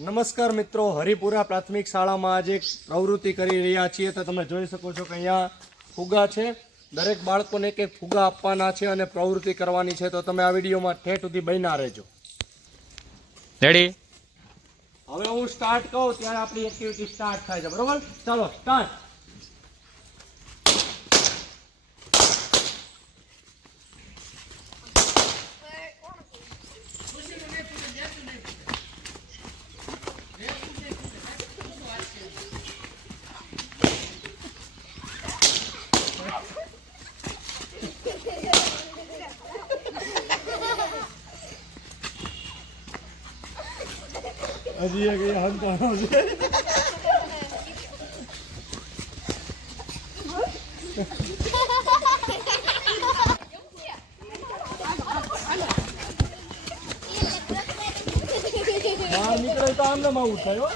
નમસ્કાર મિત્રો, હરિપુરા પ્રાથમિક શાળામાં આજે એક પ્રવૃત્તિ કરી રહ્યા છીએ. તો તમે જોઈ શકો છો કે અહીંયા ફુગા છે. દરેક બાળકોને એક એક ફુગા આપવાના છે અને પ્રવૃત્તિ કરવાની છે. તો તમે આ વિડીયોમાં ઠેઠ સુધી બન્યા રહેજો. રેડી? હવે હું સ્ટાર્ટ કહું ત્યારે આપણી એક્ટિવિટી સ્ટાર્ટ થાય છે. બરોબર? ચાલો સ્ટાર્ટ. હજી એક હંતાનો છે. બહાર નીકળે તો આમને માં ઉઠાયો.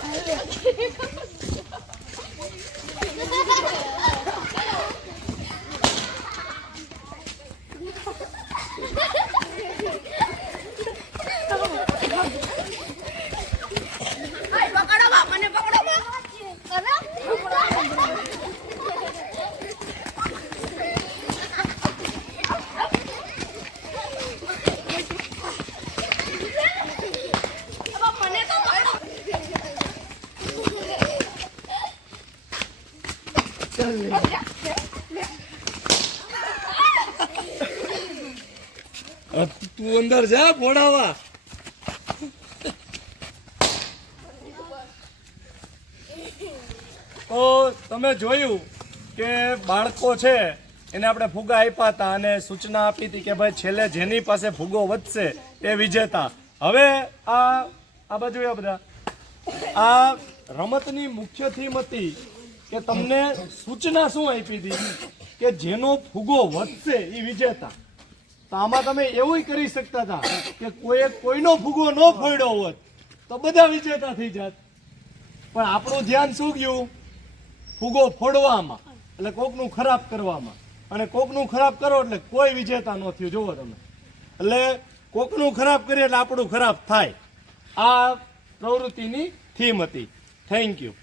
તું અંદર જા ફોડાવા. તો તમે જોયું કે બાળકો છે એને આપણે ફુગા આપ્યા હતા અને સૂચના આપી હતી કે ભાઈ છેલ્લે જેની પાસે ફુગો વધશે એ વિજેતા. હવે આ બાજુ આ બધા આ રમતની મુખ્ય થીમ હતી કે તમને સૂચના શું આપી હતી કે જેનો ફુગો વધશે એ વિજેતા. તો આમાં તમે એવું કરી શકતા હતા કે કોઈનો ફુગો ન ફોડ્યો હોત તો બધા વિજેતા થઈ જાત. પણ આપણું ધ્યાન શું ગયું? ફુગો ફોડવામાં, એટલે કોકનું ખરાબ કરવામાં. અને કોકનું ખરાબ કરો એટલે કોઈ વિજેતા ન થયું. જુઓ તમે, એટલે કોકનું ખરાબ કરીએ એટલે આપણું ખરાબ થાય. આ પ્રવૃત્તિની થીમ હતી. Thank you.